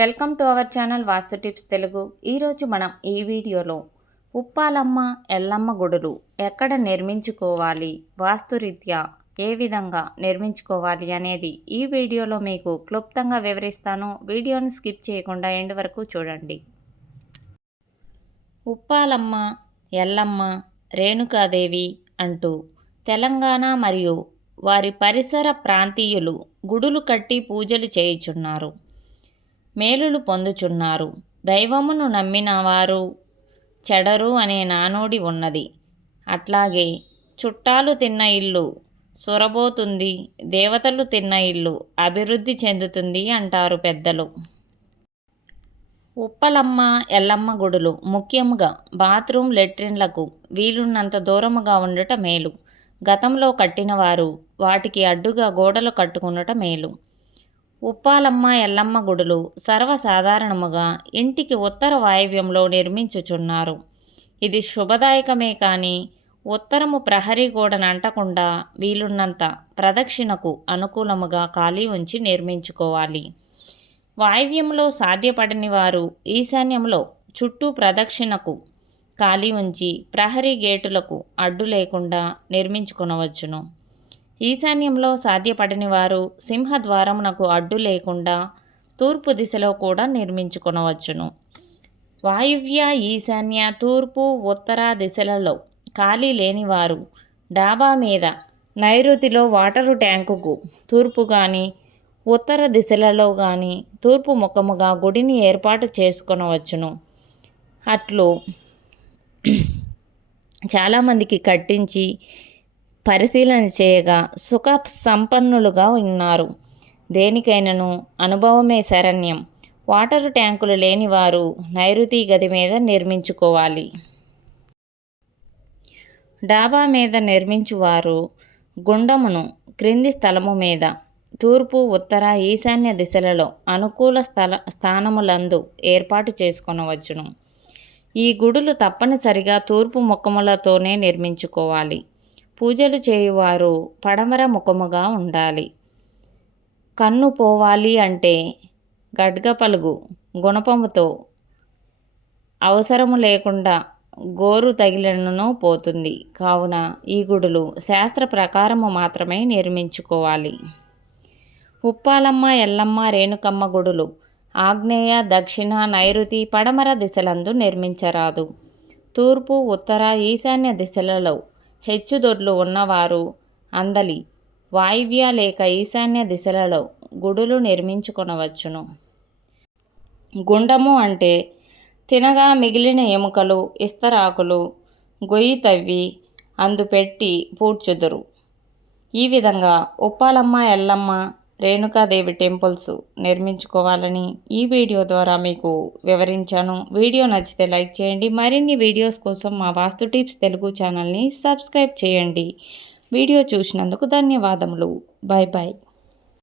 Welcome to our channel vastu tips Telugu. ఈరోజు మనం ఈ వీడియోలో ఉప్పాలమ్మ ఎల్లమ్మ గుడులు ఎక్కడ నిర్మించుకోవాలి, వాస్తురీత్యా ఏ విధంగా నిర్మించుకోవాలి అనేది ఈ వీడియోలో మీకు క్లుప్తంగా వివరిస్తాను. వీడియోని స్కిప్ చేయకుండా ఎండ్ వరకు చూడండి. ఉప్పాలమ్మ, ఎల్లమ్మ, రేణుకాదేవి అంటూ తెలంగాణ మరియు వారి పరిసర ప్రాంతీయులు గుడులు కట్టి పూజలు చేయుచున్నారు, మేలులు పొందుచున్నారు. దైవమును నమ్మిన వారు చెడరు అనే నానుడి ఉన్నది. అట్లాగే చుట్టాలు తిన్న ఇల్లు సొరబోతుంది, దేవతలు తిన్న ఇల్లు అభివృద్ధి చెందుతుంది అంటారు పెద్దలు. ఉప్పలమ్మ, ఎల్లమ్మ గుడులు ముఖ్యంగా బాత్రూమ్, లెట్రిన్లకు వీలున్నంత దూరముగా ఉండుట మేలు. గతంలో కట్టిన వారు వాటికి అడ్డుగా గోడలు కట్టుకునుట మేలు. ఉప్పాలమ్మ, ఎల్లమ్మ గుడులు సర్వసాధారణముగా ఇంటికి ఉత్తర వాయవ్యంలో నిర్మించుచున్నారు. ఇది శుభదాయకమే కానీ ఉత్తరము ప్రహరీ గోడను అంటకుండా వీలున్నంత ప్రదక్షిణకు అనుకూలముగా ఖాళీ ఉంచి నిర్మించుకోవాలి. వాయవ్యంలో సాధ్యపడని వారు ఈశాన్యంలో చుట్టూ ప్రదక్షిణకు ఖాళీ ఉంచి ప్రహరీ గేటులకు అడ్డు లేకుండా నిర్మించుకొనవచ్చును. ఈశాన్యంలో సాధ్యపడని వారు సింహద్వారమునకు అడ్డు లేకుండా తూర్పు దిశలో కూడా నిర్మించుకొనవచ్చును. వాయువ్య, ఈశాన్య, తూర్పు, ఉత్తర దిశలలో ఖాళీ లేనివారు డాబా మీద నైరుతిలో వాటరు ట్యాంకుకు తూర్పు కానీ, ఉత్తర దిశలలో కానీ తూర్పు ముఖముగా గుడిని ఏర్పాటు చేసుకొనవచ్చును. అట్లు చాలామందికి కట్టించి పరిశీలన చేయగా సుఖ సంపన్నులుగా ఉన్నారు. దేనికైనను అనుభవమే శరణ్యం. వాటరు ట్యాంకులు లేనివారు నైరుతి గది మీద నిర్మించుకోవాలి. డాబా మీద నిర్మించువారు గుండమును క్రింది స్థలము మీద తూర్పు, ఉత్తర, ఈశాన్య దిశలలో అనుకూల స్థానములందు ఏర్పాటు చేసుకొనవచ్చును. ఈ గుడులు తప్పనిసరిగా తూర్పు ముఖములతోనే నిర్మించుకోవాలి. పూజలు చేయువారు పడమర ముఖముగా ఉండాలి. కన్ను పోవాలి అంటే గడ్గపలుగు గుణపముతో అవసరము లేకుండా గోరు తగిలినను పోతుంది. కావున ఈ గుడులు శాస్త్ర ప్రకారము మాత్రమే నిర్మించుకోవాలి. ఉప్పాలమ్మ, ఎల్లమ్మ, రేణుకమ్మ గుడులు ఆగ్నేయ, దక్షిణ, నైరుతి, పడమర దిశలందు నిర్మించరాదు. తూర్పు, ఉత్తర, ఈశాన్య దిశలలో హెచ్చుదొడ్లు ఉన్నవారు అందలి వాయువ్య లేక ఈశాన్య దిశలలో గుడులు నిర్మించుకొనవచ్చును. గుండము అంటే తినగా మిగిలిన ఎముకలు, ఇస్తరాకులు గొయ్యి తవ్వి అందుపెట్టి పూడ్చుదురు. ఈ విధంగా ఉప్పాలమ్మ, ఎల్లమ్మ, రేణుకాదేవి టెంపుల్స్ నిర్మించుకోవాలని ఈ వీడియో ద్వారా మీకు వివరించాను. వీడియో నచ్చితే లైక్ చేయండి. మరిన్ని వీడియోస్ కోసం మా వాస్తు టిప్స్ తెలుగు ఛానల్ని సబ్స్క్రైబ్ చేయండి. వీడియో చూసినందుకు ధన్యవాదములు. Bye bye.